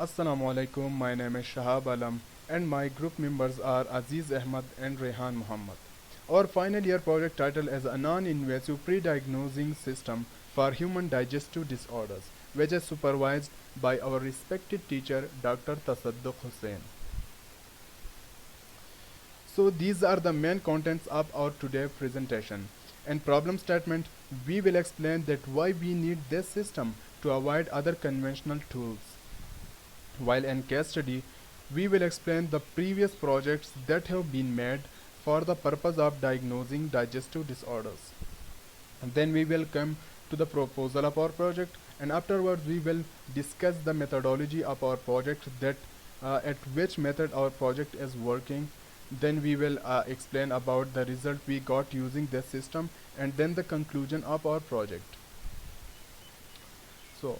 Assalamu alaikum, my name is Shahab Alam and my group members are Aziz Ahmad and Rehan Muhammad. Our final year project title is a non-invasive pre-diagnosing system for human digestive disorders, which is supervised by our respected teacher Dr. Tassadaq Hussain. So these are the main contents of our today presentation. In problem statement, we will explain that why we need this system to avoid other conventional tools. While in case study, we will explain the previous projects that have been made for the purpose of diagnosing digestive disorders. And then we will come to the proposal of our project, and afterwards we will discuss the methodology of our project, that at which method our project is working. Then we will explain about the result we got using this system, and then the conclusion of our project. So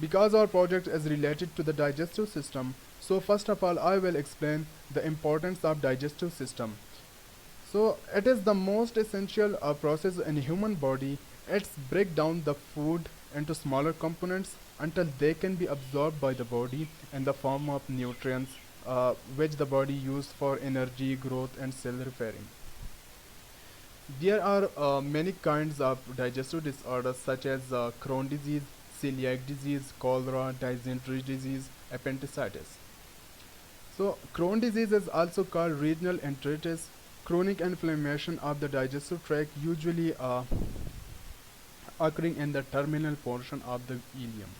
because our project is related to the digestive system, so first of all I will explain the importance of digestive system. So it is the most essential process in human body. It's break down the food into smaller components until they can be absorbed by the body in the form of nutrients, which the body uses for energy, growth and cell repairing. There are many kinds of digestive disorders such as Crohn disease, celiac disease, cholera, dysentery disease, appendicitis. So Crohn disease is also called renal enteritis, chronic inflammation of the digestive tract, usually occurring in the terminal portion of the ileum.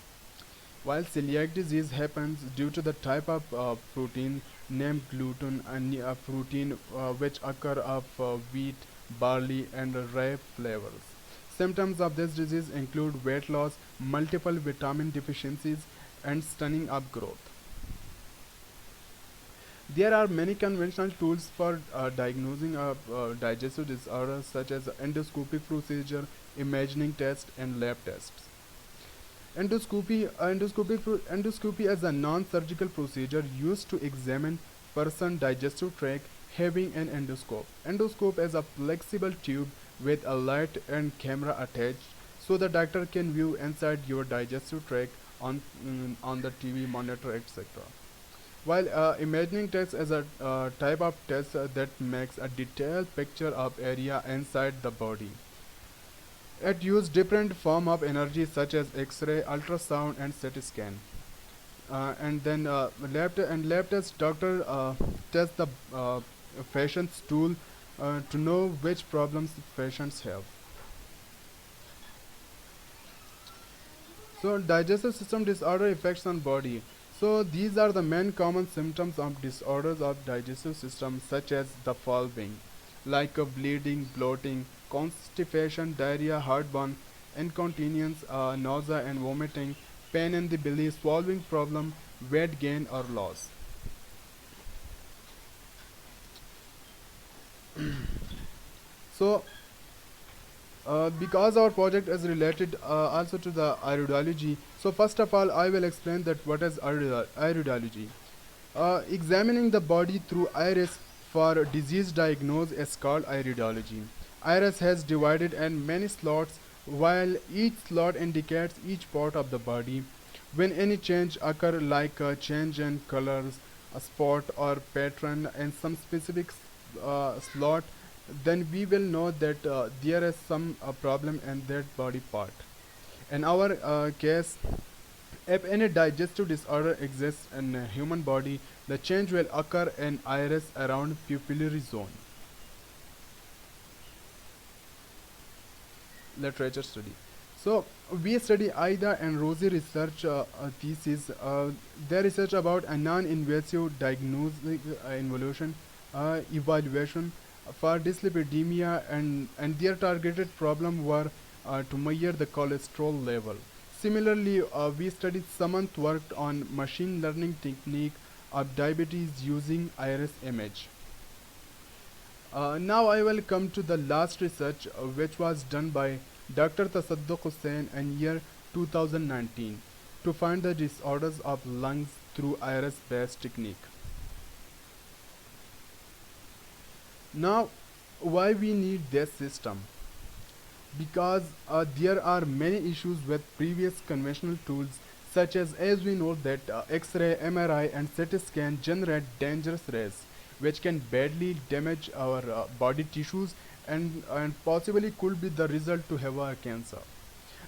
While celiac disease happens due to the type of protein named gluten and protein which occur of wheat, barley and rye flavors. Symptoms of this disease include weight loss, multiple vitamin deficiencies and stunning of growth. There are many conventional tools for diagnosing digestive disorders such as endoscopic procedure, imaging test and lab tests. Endoscopy is a non-surgical procedure used to examine person digestive tract having an endoscope. Endoscope is a flexible tube with a light and camera attached, so the doctor can view inside your digestive tract on the TV monitor, etc. While imaging test is a type of test that makes a detailed picture of area inside the body. It uses different form of energy such as X-ray, ultrasound, and CT scan. And then lab test doctor test the patient's stool to know which problems patients have. So digestive system disorder effects on body. So these are the main common symptoms of disorders of digestive system, such as the following, like bleeding, bloating, constipation, diarrhea, heartburn, incontinence, nausea and vomiting, pain in the belly, swallowing problem, weight gain or loss. So because our project is related also to the iridology, so first of all I will explain that what is iridology. Examining the body through iris for disease diagnosis is called iridology. Iris has divided in many slots, while each slot indicates each part of the body. When any change occur, like a change in colors, a spot or pattern in some specific slot, then we will know that there is some problem in that body part. In our case, if any digestive disorder exists in a human body, the change will occur in iris around pupillary zone. Literature study. So we study Aida and Rosie research thesis. Their research about a non-invasive diagnostic evaluation for dyslipidemia, and their targeted problem were to measure the cholesterol level. Similarly, we studied Samant worked on machine learning technique of diabetes using iris image. Now I will come to the last research which was done by Dr. Tassadaq Hussain in year 2019 to find the disorders of lungs through iris-based technique. Now, why we need this system? Because there are many issues with previous conventional tools such as we know that X-ray, MRI and CT scan generate dangerous rays which can badly damage our body tissues and possibly could be the result to have a cancer.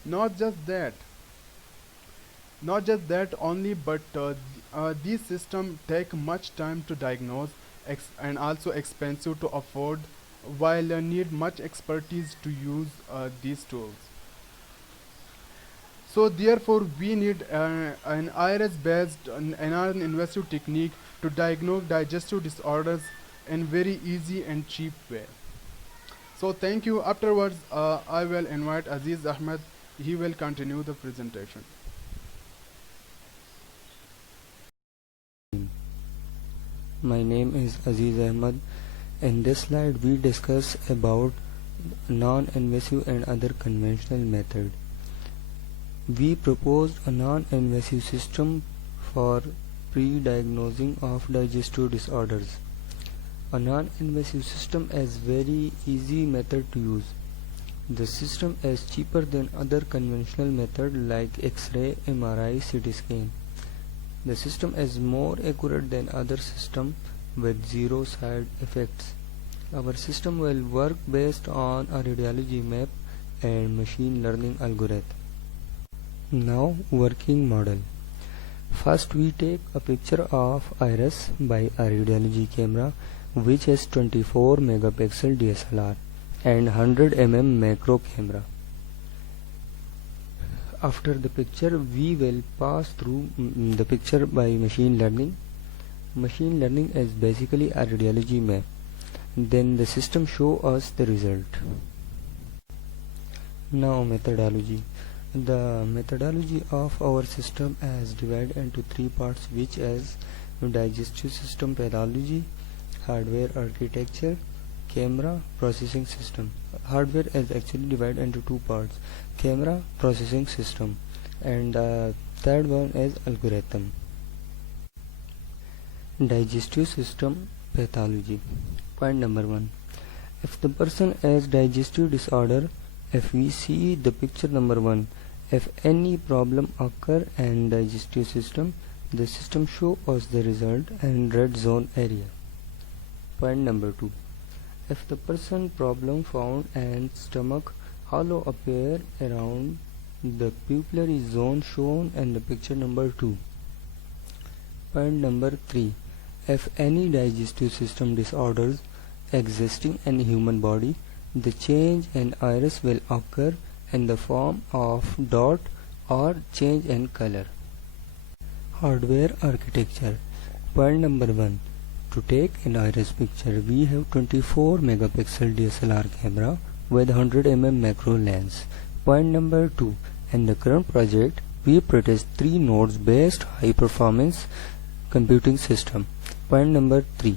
Not just that, not just that only, but these systems take much time to diagnose and also expensive to afford, while need much expertise to use these tools. So therefore, we need an iris-based and invasive technique to diagnose digestive disorders in very easy and cheap way. So thank you. Afterwards, I will invite Aziz Ahmed. He will continue the presentation. My name is Aziz Ahmed. In this slide we discuss about non-invasive and other conventional method. We proposed a non-invasive system for pre-diagnosing of digestive disorders. A non-invasive system is very easy method to use. The system is cheaper than other conventional method like X-ray, MRI, CT scan. The system is more accurate than other system with zero side effects. Our system will work based on a radiology map and machine learning algorithm. Now working model. First we take a picture of iris by a radiology camera which has 24 megapixel DSLR and 100 mm macro camera. After the picture we will pass through the picture by machine learning. Machine learning is basically a radiology map. Then the system show us the result. Now methodology. The methodology of our system is divided into three parts, which is digestive system pathology, hardware architecture, camera processing system. Hardware is actually divided into two parts, camera processing system, and third one is algorithm. Digestive system pathology. Point number 1. If the person has digestive disorder, if we see the picture number 1, if any problem occur in digestive system, the system show us the result in red zone area. Point number 2. If the person problem found in stomach, hollow appear around the pupillary zone shown in the picture number 2. Point number 3. If any digestive system disorders existing in human body, the change in iris will occur in the form of dot or change in color. Hardware architecture. Point number 1. To take an iris picture, we have 24 megapixel DSLR camera with 100 mm macro lens. Point number 2. In the current project, we practice 3 nodes based high performance computing system. Point number 3.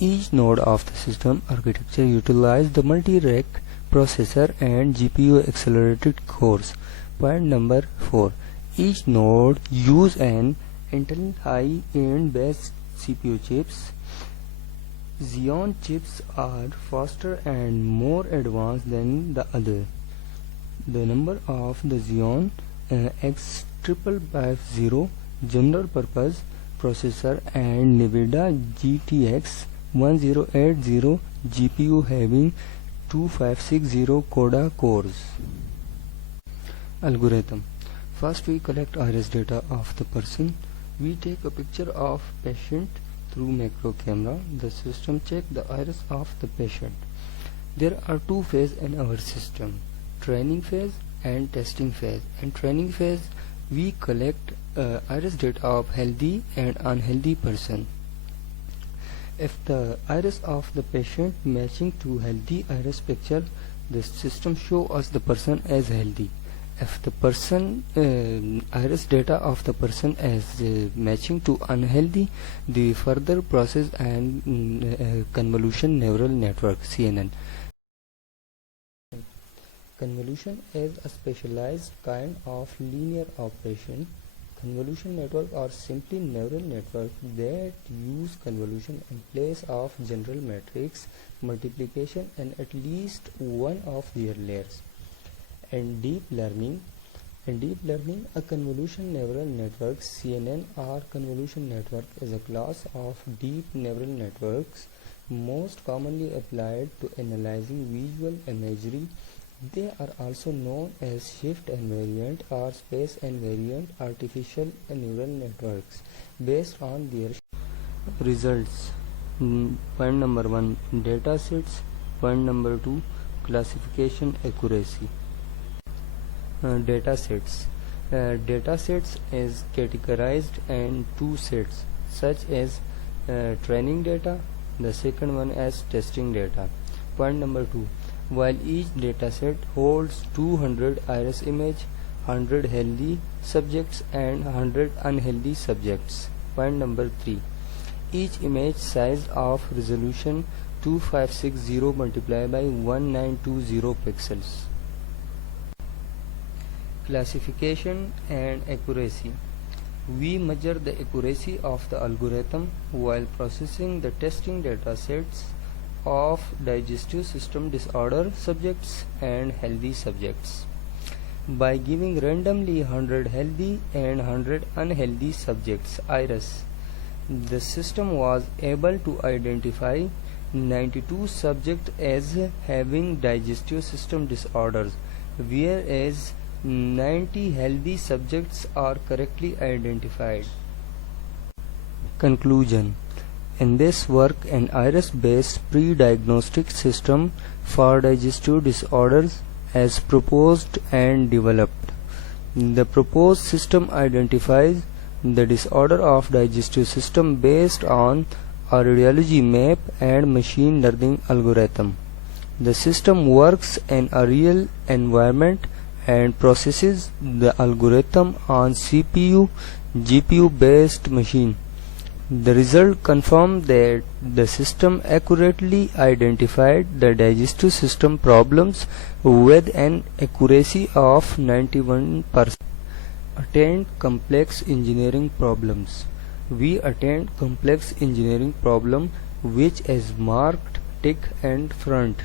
Each node of the system architecture utilizes the multi-rack processor and GPU accelerated cores. Point number 4. Each node use an Intel high-end based CPU chips. Xeon chips are faster and more advanced than the other. The number of the Xeon X550 general purpose processor and NVIDIA GTX 1080 GPU having 2560 CODA cores. Algorithm. First we collect iris data of the person. We take a picture of patient through macro camera. The system check the iris of the patient. There are 2 phases in our system, training phase and testing phase. In training phase we collect iris data of healthy and unhealthy person. If the iris of the patient matching to healthy iris picture, the system show us the person as healthy. If the person iris data of the person is matching to unhealthy, the further process and convolution neural network CNN. Convolution is a specialized kind of linear operation. Convolution network are simply neural networks that use convolution in place of general matrix multiplication in at least one of their layers. In deep learning, In deep learning, a convolution neural network (CNN) or convolution network is a class of deep neural networks most commonly applied to analyzing visual imagery. They are also known as shift invariant or space invariant artificial neural networks based on their results. Point number 1, datasets. Point number 2, classification accuracy. Datasets. Datasets is categorized in two sets, such as training data, the second one as testing data. Point number 2, while each dataset holds 200 iris image, 100 healthy subjects and 100 unhealthy subjects. Point number 3, each image size of resolution 2560 multiplied by 1920 pixels. Classification and accuracy. We measure the accuracy of the algorithm while processing the testing data sets of digestive system disorder subjects and healthy subjects. By giving randomly 100 healthy and 100 unhealthy subjects iris, the system was able to identify 92 subjects as having digestive system disorders, whereas 90 healthy subjects are correctly identified. Conclusion. In this work, an iris-based pre-diagnostic system for digestive disorders is proposed and developed. The proposed system identifies the disorder of digestive system based on a radiology map and machine learning algorithm. The system works in a real environment and processes the algorithm on CPU, GPU based machine. The result confirmed that the system accurately identified the digestive system problems with an accuracy of 91%. Attained complex engineering problems. We attained complex engineering problem which is marked tick and front.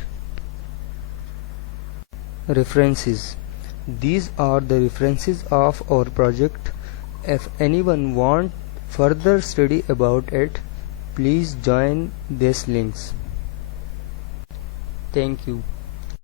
References. These are the references of our project. If anyone wants further study about it, please join these links. Thank you.